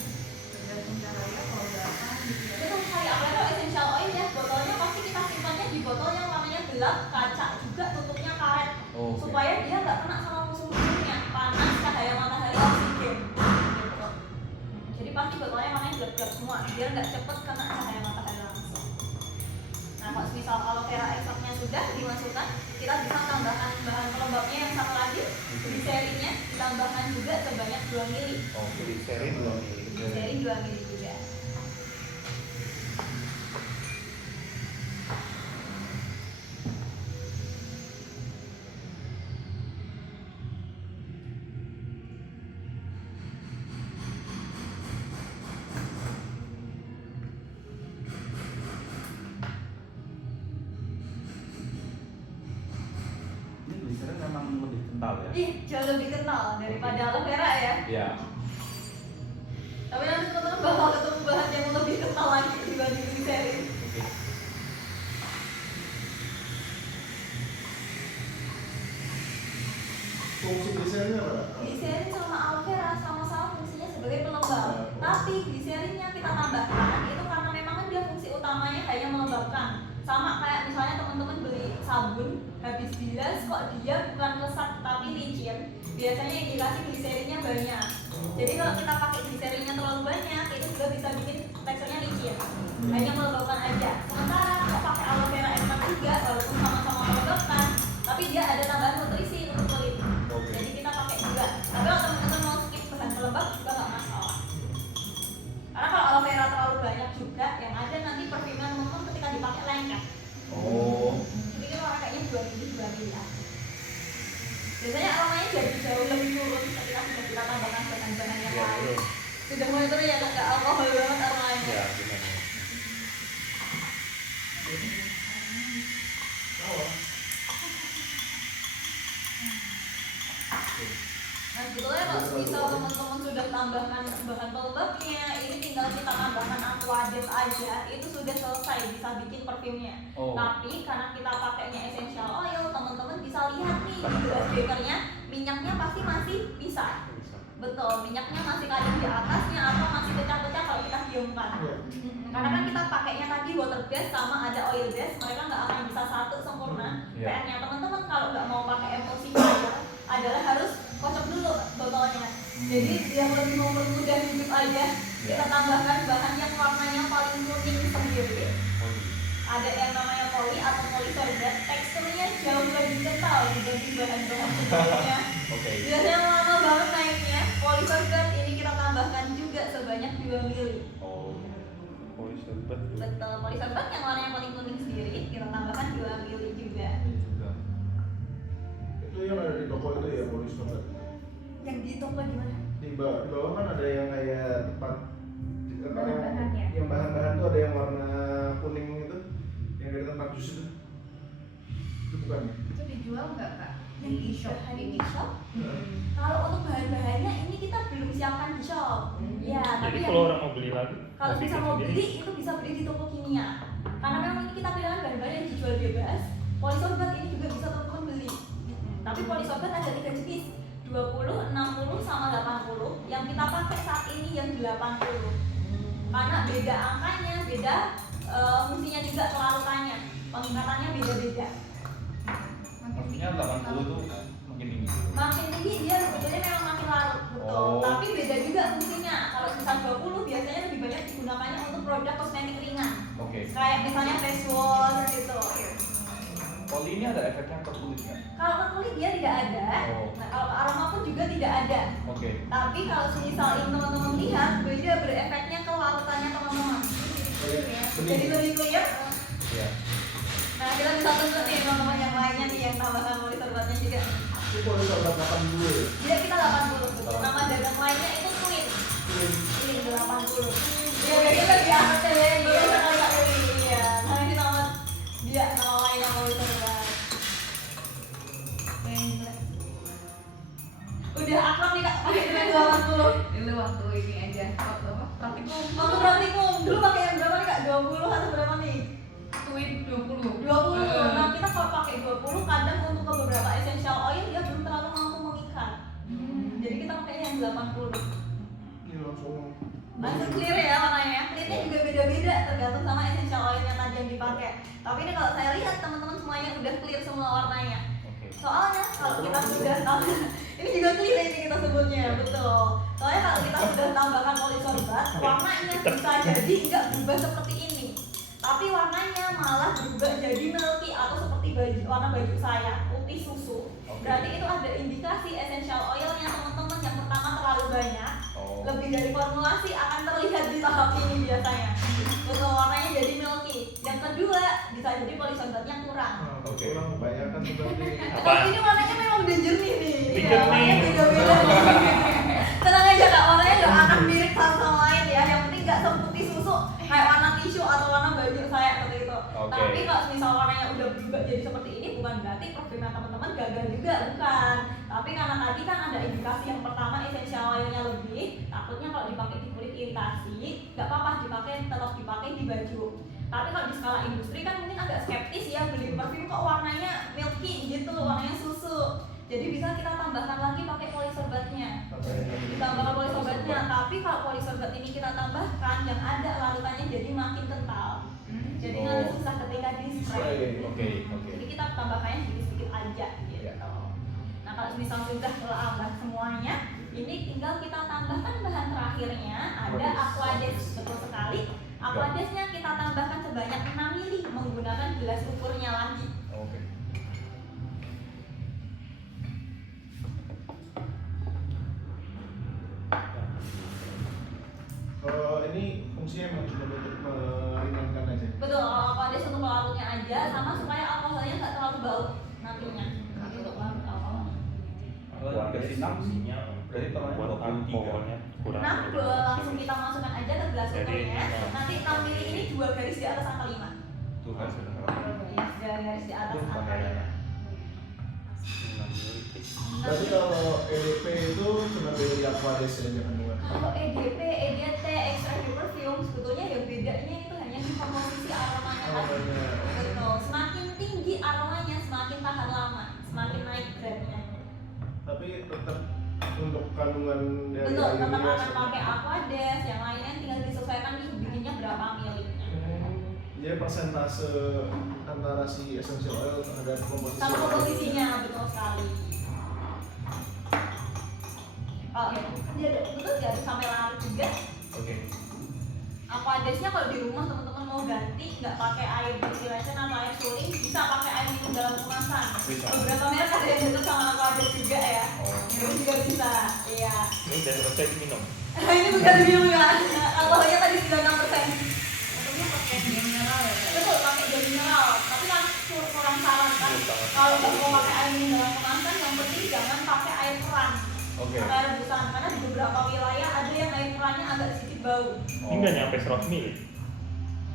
Tergantung caranya kalau datang gitu ya. Betul sekali, apalagi kalau essential oil ya, botolnya pasti kita simpannya di botol yang warnanya gelap, kaca juga, tutupnya karet. Oh, oke. Supaya dia nggak kena sama musuh-musuhnya, panas, cahaya matahari, oksigen gitu. Jadi pasti botolnya warnanya gelap-gelap semua, biar nggak cepet kena cahaya matahari langsung. Nah, kalau misal aloe vera ekstraknya sudah dimasukkan, kita bisa tambahkan bahan pelembabnya yang satu lagi, gliserinnya ditambahkan juga sebanyak 2 mili. Oh, Glycerin 2 mili. Gliserin 2 mili juga. ini glycerin memang lebih kental ya? Ih, jauh lebih kental daripada aloe vera ya. Iya. Tapi nanti teman-teman bakal ketemu bahan yang lebih kental lagi dibanding gliserin. Oke. Fungsi glycerin apa? Gliserin sama aloe vera sama-sama fungsinya sebagai pelembab. Tapi gliserinnya kita tambahkan itu karena memang kan dia fungsi utamanya hanya melembabkan. Sama kayak misalnya teman-teman beli sabun habis bilas kok dia bukan lesat tapi licin. Biasanya yang dikasih gliserinnya banyak. Jadi kalau kita pakai gliserinnya terlalu banyak itu juga bisa bikin teksturnya licin. Hanya melembabkan aja. Sementara kalau pakai aloe vera ekstrak juga walaupun sama-sama melembabkan, tapi dia ada tambahan nutrisi untuk kulit. Oke. Jadi kita pakai juga. Tapi kalau teman-teman mau skip bahan pelembab juga nggak masalah. Karena kalau aloe vera terlalu banyak juga, yang ada nanti perfumnya teman-teman ketika dipakai lengket. Oh. Jadi kita pakainya 2 mili aja. Biasanya aromanya jadi jauh lebih turun ketika sudah kita tambahkan bahan-bahan yang Ya, lain. betul. Sudah mulai turun ya, nggak alkohol banget aromanya. Ya, benar. Nah sebetulnya kalau misal teman-teman sudah tambahkan bahan pelembabnya, ini tinggal kita tambahkan aquades aja, itu sudah selesai bisa bikin perfumnya. Oh. Tapi karena kita pakainya essential oil, teman-teman bisa lihat nih di gelas bakernya, minyaknya pasti masih bisa. Betul, minyaknya masih kadang di atasnya atau masih pecah-pecah kalau kita diamkan. Iya. Karena kan kita pakainya tadi water based sama ada oil based, mereka nggak akan bisa satu sempurna. Iya. PR-nya teman-teman kalau nggak mau pakai emulsifier adalah harus kocok dulu botolnya. Jadi yang lebih mempermudah hidup aja, kita tambahkan bahan yang warnanya paling kuning sendiri. Ada yang namanya poli atau polysorbate, teksturnya jauh lebih kental dibanding bahan-bahan sebelumnya. Oke. Biasanya lama banget naiknya. Polysorbate ini kita tambahkan juga sebanyak 2 mili. Oh. Polysorbate. Betul, polysorbate yang warnanya paling kuning sendiri kita tambahkan 2 mili juga. Ini juga. Itu yang ada di toko itu ya polysorbate. Yang di toko gimana? Di bawah kan ada yang kayak tempat Bahan-bahannya. yang bahan-bahan tuh ada yang warna kuning itu, yang dari tempat jus itu bukan ya? Itu dijual nggak kak? Yang Di shop bahan ini. di shop? Kalau untuk bahan-bahannya ini kita belum siapkan di shop. Ya, tapi Jadi yang kalau orang mau beli lagi, kalau bisa mau sendiri, beli itu bisa beli di toko kimia. Karena memang ini kita pilihkan bahan-bahan yang dijual bebas. Polysorbate ini juga bisa teman-teman beli. Tapi polysorbate ada 3 jenis, 20, 60, sama 80. Yang kita pakai saat ini yang 80. Karena beda angkanya, beda fungsinya juga kelarutannya, pengikatannya beda-beda. Maksudnya 80 tuh makin tinggi. Makin tinggi dia sebetulnya memang makin larut, betul. Oh. Tapi beda juga fungsinya. Kalau misal 20 biasanya lebih banyak digunakannya untuk produk kosmetik ringan. Oke. Kayak misalnya face wash gitu. Poli ini ada efeknya ke kulit nggak? Kalau ke kulit dia tidak ada. Oh. Nah, kalau ke aroma pun juga tidak ada. Oke. Tapi kalau misal ini teman-teman lihat, dia berefeknya ke larutannya teman-teman. Jadi lebih clear. Iya. Nah, kita bisa tuntut nih teman-teman yang lainnya nih yang tambahkan polysorbate-nya juga. Itu polysorbate 80 ya? Dia kita 80 betul. Nama dagang lainnya itu Twin. Twin 80. Ya, dia lebih atas ya. Dia sekali kak Twin. Iya. Nah, ini nama dia nama lainnya polysorbate. Udah akrab nih kak pakai Twin 80. Dulu waktu ini aja. Waktu apa? Praktikum. Waktu praktikum dulu pakai yang berapa nih kak? 20 atau berapa nih? Twin 20. 20. Nah, kita kalau pakai 20 kadang untuk ke beberapa essential oil dia belum terlalu mampu mengikat. Jadi kita pakainya yang 80. Ini Langsung clear ya warnanya. Clearnya juga beda-beda tergantung sama essential oilnya tadi yang dipakai. Tapi ini kalau saya lihat teman-teman semuanya udah clear semua warnanya. Oke. Soalnya kalau kita sudah ini juga clear ini kita sebutnya, betul. Soalnya kalau kita sudah tambahkan polysorbate, warnanya bisa jadi nggak berubah seperti ini. Tapi warnanya malah berubah jadi milky atau seperti warna baju saya, putih susu. Berarti itu ada indikasi essential oilnya teman-teman yang pertama terlalu banyak. Oh. Lebih dari formulasi akan terlihat di tahap ini biasanya. Betul, warnanya jadi milky. Yang kedua bisa jadi polysorbate-nya kurang. Oke. Orang kebanyakan tuh berarti. Apa? Kalau ini warnanya memang udah jernih nih. Ini Iya, warnanya jernih. beda-beda. Tenang aja kak, warnanya nggak akan mirip satu sama lain ya. Yang penting nggak seputih susu kayak warna tisu atau warna baju saya seperti itu. Oke. Tapi kalau misal warnanya udah berubah jadi seperti ini, bukan berarti perfumnya teman-teman gagal juga, bukan. Tapi karena tadi kan ada indikasi yang pertama essential oilnya lebih, takutnya kalau dipakai di kulit iritasi, nggak apa-apa dipakai tetap dipakai di baju. Tapi kalau di skala industri kan mungkin agak skeptis ya beli parfum kok warnanya milky gitu, warnanya susu. Jadi bisa kita tambahkan lagi pakai polysorbate-nya. Ditambahkan polysorbate-nya, tapi kalau polysorbate ini kita tambahkan yang ada larutannya jadi makin kental. Jadi nanti susah ketika di spray. Oke. Jadi kita tambahkannya sedikit-sedikit aja gitu. Nah kalau misal sudah terambah semuanya, ini tinggal kita tambahkan bahan terakhirnya ada aquades, betul sekali. Aquadesnya kita tambahkan sebanyak 6 mili menggunakan gelas ukurnya lagi. Oke. Kalau ini fungsinya memang cuma untuk meringankan aja. Betul, kalau aquades untuk larutnya aja, sama supaya alkoholnya nggak terlalu bau nantinya. Nanti untuk larut alkohol. Kalau dikasih 6 fungsinya berarti totalnya buat 23. alkoholnya kurang. Nah, langsung kita masukkan aja ke gelas Jadi, ukurnya. Nanti 6 mili ini 2 garis di atas angka 5. Tuh kan sudah. Iya, 2 garis di atas Tuh, angka pakai 5. Berarti kalau EDP itu cuma dari Aquades aja kandungan. Kalau EDP, EDT, extract perfume sebetulnya ya bedanya itu hanya di komposisi aromanya kan. Aromanya. Betul. Semakin tinggi aromanya semakin tahan lama, semakin naik grade-nya. Tapi tetap untuk kandungan dari Betul, tetap airnya akan sama. pakai Aquades, yang lainnya tinggal disesuaikan nih bikinnya berapa miliknya. Jadi persentase antara si essential oil terhadap komposisi. Sama komposisinya betul sekali. Oh ya, dia betul nggak harus sampai larut juga. Oke. Aquadesnya kalau di rumah teman-teman mau ganti nggak pakai air distillation atau air suling, bisa pakai air minum dalam kemasan. Bisa. Beberapa merek ada yang cocok sama Aquades juga ya. Oh. Itu juga bisa. Iya. Ini udah selesai diminum. Ini bukan minum ya. Alkoholnya tadi 96%. Tentunya pakai mineral ya. Kak? Betul, pakai gel mineral. Tapi kan kurang saran kan. Kalau nggak mau pakai air minum dalam kemasan, yang penting jangan pakai air keran. Oke. Pakai air rebusan karena di beberapa wilayah ada yang air kerannya agak sedikit bau. Ini nggak nyampe 100 ml.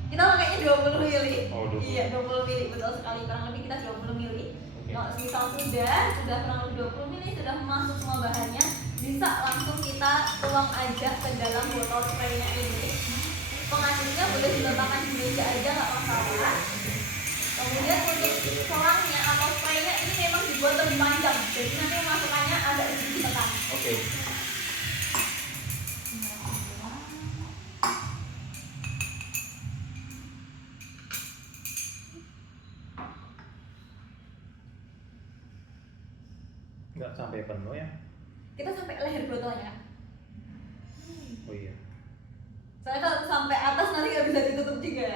Kita pakainya 20 mili. Oh, 20. Iya, 20 mili betul sekali. Kurang lebih kita 20 mili. Oke. Kalau misal sudah kurang lebih 20 mili sudah masuk semua bahannya, bisa langsung kita tuang aja ke dalam botol spraynya ini. Pengaduknya boleh diletakkan di meja aja nggak masalah. Kemudian untuk selangnya atau spraynya ini memang dibuat lebih panjang, jadi nanti masukannya agak sedikit ditekan. Oke. Nggak sampai penuh ya? Kita sampai leher botolnya. Oh iya. Soalnya kalau sampai atas nanti nggak bisa ditutup juga.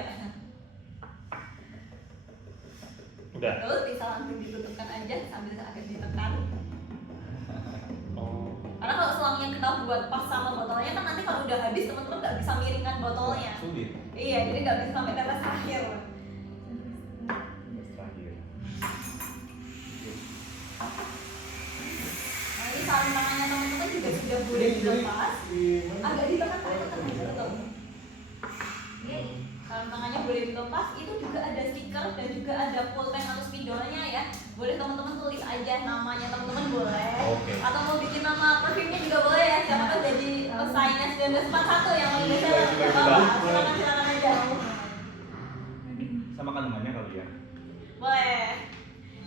Udah. Terus bisa langsung ditutupkan aja sambil agak ditekan. Oh. Karena kalau selangnya kita buat pas sama botolnya kan nanti kalau udah habis teman-teman nggak bisa miringkan botolnya. Sulit. Iya, jadi nggak bisa sampai tetes akhir. Terakhir. Nah ini sarung tangannya teman-teman juga sudah boleh dilepas. Agak ditekan betul. Ini sarung tangannya boleh dilepas. Itu juga ada stiker dan juga ada pulpen atau spidolnya ya. Boleh teman-teman tulis aja namanya teman-teman boleh. Oke. Atau mau bikin nama perfumnya juga boleh ya. Siapa tahu jadi pesaingnya 1941 yang mau bisa silakan aja. Sama kandungannya kali ya. Boleh.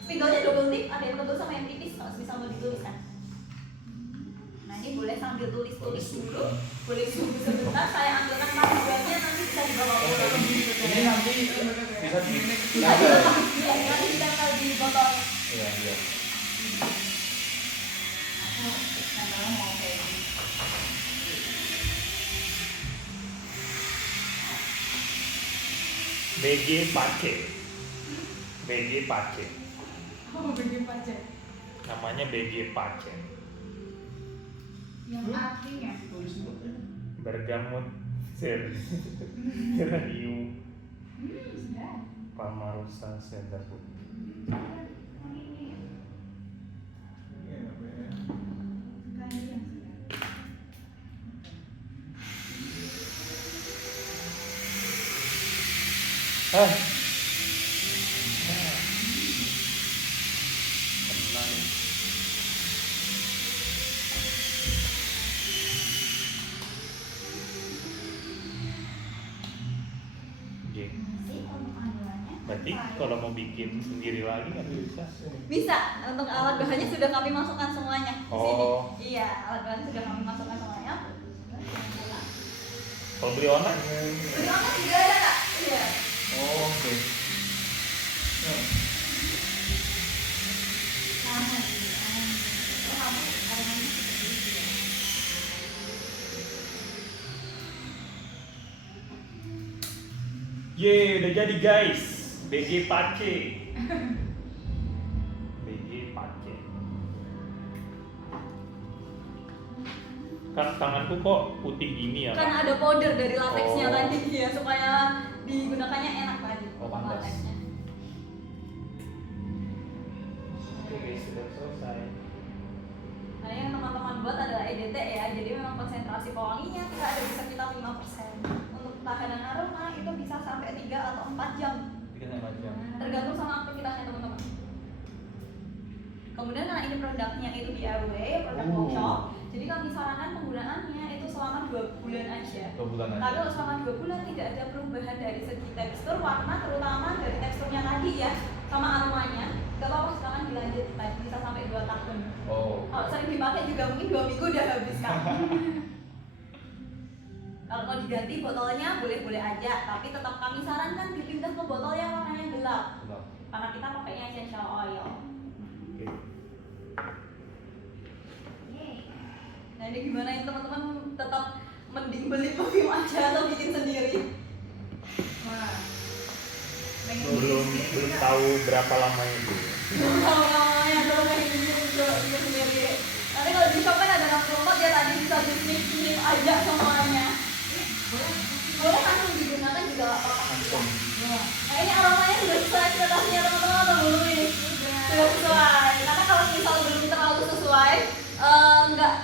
Spidolnya double tip, ada yang tebal sama yang tipis kalau bisa mau dituliskan. Nah ini boleh sambil tulis-tulis dulu. Boleh tunggu sebentar, saya ambilkan panduannya nanti bisa dibawa pulang. Ini nanti bisa di. Bisa dilepas, iya nanti ditempel di botol. Iya iya. Namanya mau kayak gitu. BG Pace. BG Pace. Oh, bikin pajak. Namanya BG Pace. Yang artinya Bergamot Serranium sudah. Pamarusa Sedaput. Yang ini. Ganti yang sudah. Ah. Tenang. Oke. Sih untuk panduannya. Berarti kalau mau bikin sendiri lagi kan bisa. Bisa, untuk alat bahannya sudah kami masukkan semuanya di sini. Oh. Iya, alat bahan sudah kami masukkan semuanya. Kalau beli online, Beli online juga ada kak? Iya. Oh, oke. ye udah jadi guys. BG Pace. BG Pace. Kan tanganku kok putih gini ya? Kan Pak? ada powder dari latexnya Oh. tadi ya supaya digunakannya enak tadi. Oh, pantas. Latexnya. Oke guys, sudah selesai. Nah yang teman-teman buat adalah EDT ya, jadi memang konsentrasi pewanginya kita ada di sekitar 5%. Untuk tahanan aroma itu bisa sampai 3 atau 4 jam, Bikin yang macam. tergantung sama aktivitasnya teman-teman. Kemudian karena ini produknya itu DIY, produk workshop. Jadi kami sarankan penggunaannya itu selama 2 bulan aja. 2 bulan Tapi aja. kalau selama 2 bulan tidak ada perubahan dari segi tekstur, warna, terutama dari teksturnya tadi ya, sama aromanya, gak apa-apa silakan dilanjut, bisa sampai 2 tahun. Oh. Kalau sering dipakai juga mungkin 2 minggu udah habis kan. Kalau mau diganti botolnya boleh-boleh aja, tapi tetap kami sarankan dipindah ke botol yang warnanya gelap, Gelap. karena kita pakainya essential oil. Oke. Nah ini gimana ya teman-teman, tetap mending beli perfume aja atau bikin sendiri? Wah. Belum tahu berapa lama itu. Kalau namanya kalau kayak gini bikin sendiri. Nanti kalau di shop kan ada 64 ya, tadi bisa bisnis aja semuanya. Boleh langsung digunakan juga nggak apa-apa. Langsung. Nah ini aromanya sudah sesuai ekspektasinya teman-teman atau belum nih? Sudah sesuai. Karena kalau misal belum terlalu sesuai, nggak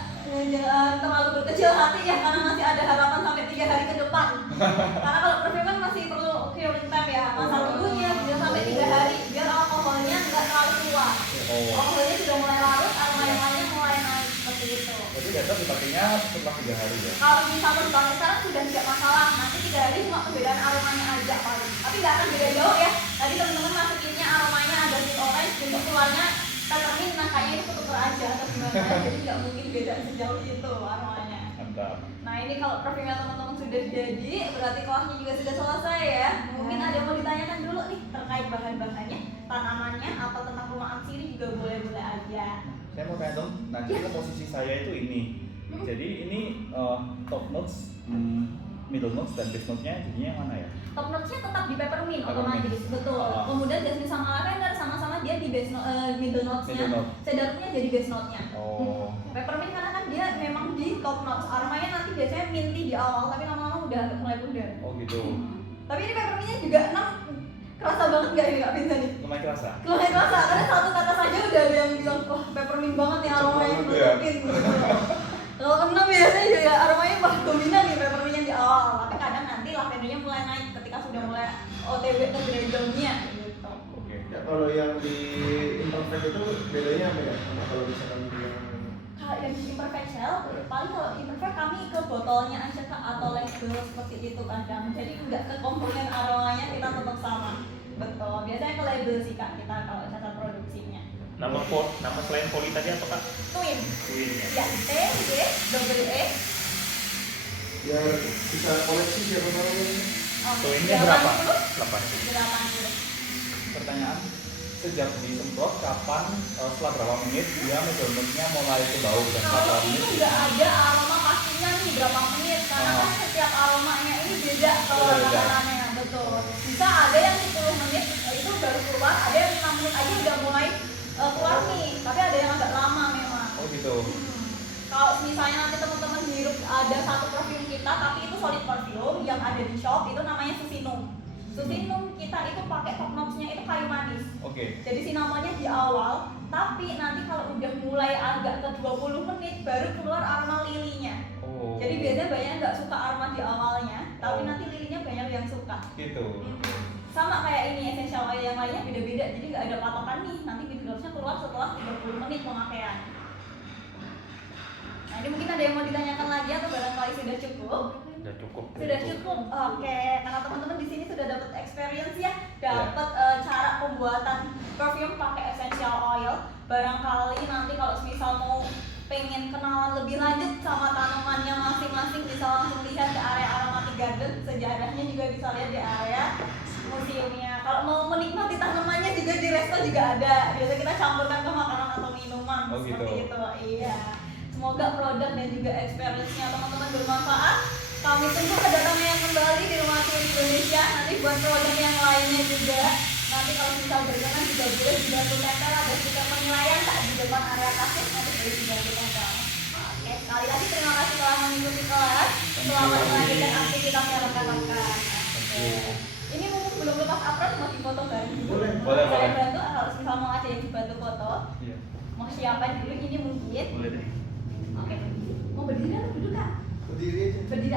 terlalu berkecil hati ya, karena masih ada harapan sampai 3 hari ke depan. Karena kalau perfume kan masih perlu curing time ya, masa tunggunya bisa sampai 3 hari biar alkoholnya nggak terlalu keluar. Oh. Alkoholnya sudah mulai larut, aroma yang lainnya mulai naik seperti itu. Berarti biasa dipakainya setelah 3 hari ya. Kalau misalnya dipakai sekarang sudah tidak masalah, nanti 3 hari cuma perbedaan aromanya aja paling. Tapi nggak akan beda jauh ya. Tadi teman-teman masukinnya aromanya ada sweet orange, bentuk keluarnya peppermint, nah kayaknya itu ketuker aja atau gimana. Jadi nggak mungkin beda sejauh itu aromanya. Mantap. Nah ini kalau perfume teman-teman sudah jadi, berarti kelasnya juga sudah selesai ya. Mungkin ada yang mau ditanyakan dulu nih terkait bahan-bahannya, tanamannya, atau tentang rumah Amsiri juga boleh-boleh aja. Saya mau tanya dong, nanti kan posisi saya itu ini. Jadi ini top notes, middle notes dan base notes-nya jadinya yang mana ya? Top notes-nya tetap di peppermint Peppermint. otomatis, betul. Oh. Kemudian jasmine sama lavender sama-sama dia di base middle notes-nya. Middle note. Cedarnya jadi base note-nya. Oh. Peppermint karena kan dia memang di top notes. Aromanya nanti biasanya minty di awal, tapi lama-lama udah mulai pudar. Oh gitu. Tapi ini peppermint-nya juga 6 kerasa banget nggak ini Kak Pinsa nih? Lumayan kerasa. Lumayan kerasa, karena satu kata saja udah ada yang bilang, wah peppermint banget nih aromanya Cocok banget ya. melekin gitu. Kalau 6 biasanya juga aromanya wah dominan nih peppermint-nya di awal. Tapi kadang nanti lavendernya mulai naik ketika sudah mulai OTW ke breakdown-nya gitu. Oke. Ya kalau yang di imperfect itu bedanya apa ya? Sama kalau misalkan yang Kalau yang di imperfect shell, paling kalau imperfect kami ke botolnya aja Kak, atau label seperti itu kadang. Jadi nggak ke komponen aromanya, kita tetap sama. Betul, biasanya ke label sih Kak kita kalau cara produksinya. Nama selain Poli tadi apa Kak? Twin. Twin ya. Ya, T, G, double E. ya bisa koleksi siapa tahu ini. Twinnya berapa? 80. 80. Pertanyaan, sejak disemprot kapan, setelah berapa menit dia middle notes-nya mulai ke bau dan setelah Kalau berapa itu menit? nggak ada aroma pastinya nih berapa menit, karena kan setiap aromanya ini beda kalau Beda-beda. makanannya, betul. Bisa ada yang 10 menit itu baru keluar, ada yang 5 menit aja udah mulai keluar nih, tapi ada yang agak lama memang. Oh gitu. Kalau misalnya nanti teman-teman hirup ada satu perfume kita, tapi itu solid perfume yang ada di shop, itu namanya Susinum. Susinum kita itu pakai top notes-nya itu kayu manis. Oke. Jadi sinamanya di awal, tapi nanti kalau udah mulai agak ke 20 menit baru keluar aroma lilinya. Oh. Jadi biasanya banyak nggak suka aroma di awalnya, tapi Oh. nanti lilinya banyak yang suka. Gitu. Sama kayak ini essential oil yang lainnya beda-beda, jadi nggak ada patokan nih. Nanti middle keluar setelah 30 menit pemakaian. Nah ini mungkin ada yang mau ditanyakan lagi atau barangkali sudah cukup? Udah cukup. Sudah cukup, oke. Karena teman-teman di sini sudah dapat experience ya, dapat cara pembuatan perfume pakai essential oil. Barangkali nanti kalau misal mau pengen kenalan lebih lanjut sama tanamannya masing-masing, bisa langsung lihat ke area Aromatic Garden. Sejarahnya juga bisa lihat di area museumnya. Kalau mau menikmati tanamannya juga di resto juga ada. Biasa kita campurkan ke makanan atau minuman Oh, seperti gitu. itu. Iya. Semoga produk dan juga experience-nya teman-teman bermanfaat. Kami tunggu kedatangannya kembali di Rumah Amsiri Indonesia. Nanti buat produk yang lainnya juga. Nanti kalau misal berkenan juga boleh dibantu tempel, ada stiker penilaian tak di depan area kasir, nanti boleh dibantu tempel. Oke, sekali lagi terima kasih telah mengikuti kelas. Selamat melanjutkan aktivitasnya rekan-rekan. Oke. Ini mumpung belum lepas upload, mau difoto kan? Boleh. Boleh, Saya boleh. bantu, kalau misal mau ada yang dibantu foto. Iya. Mau siapin dulu ini mungkin. Boleh deh. Oke. Mau berdiri atau duduk Kak? Berdiri aja. Berdiri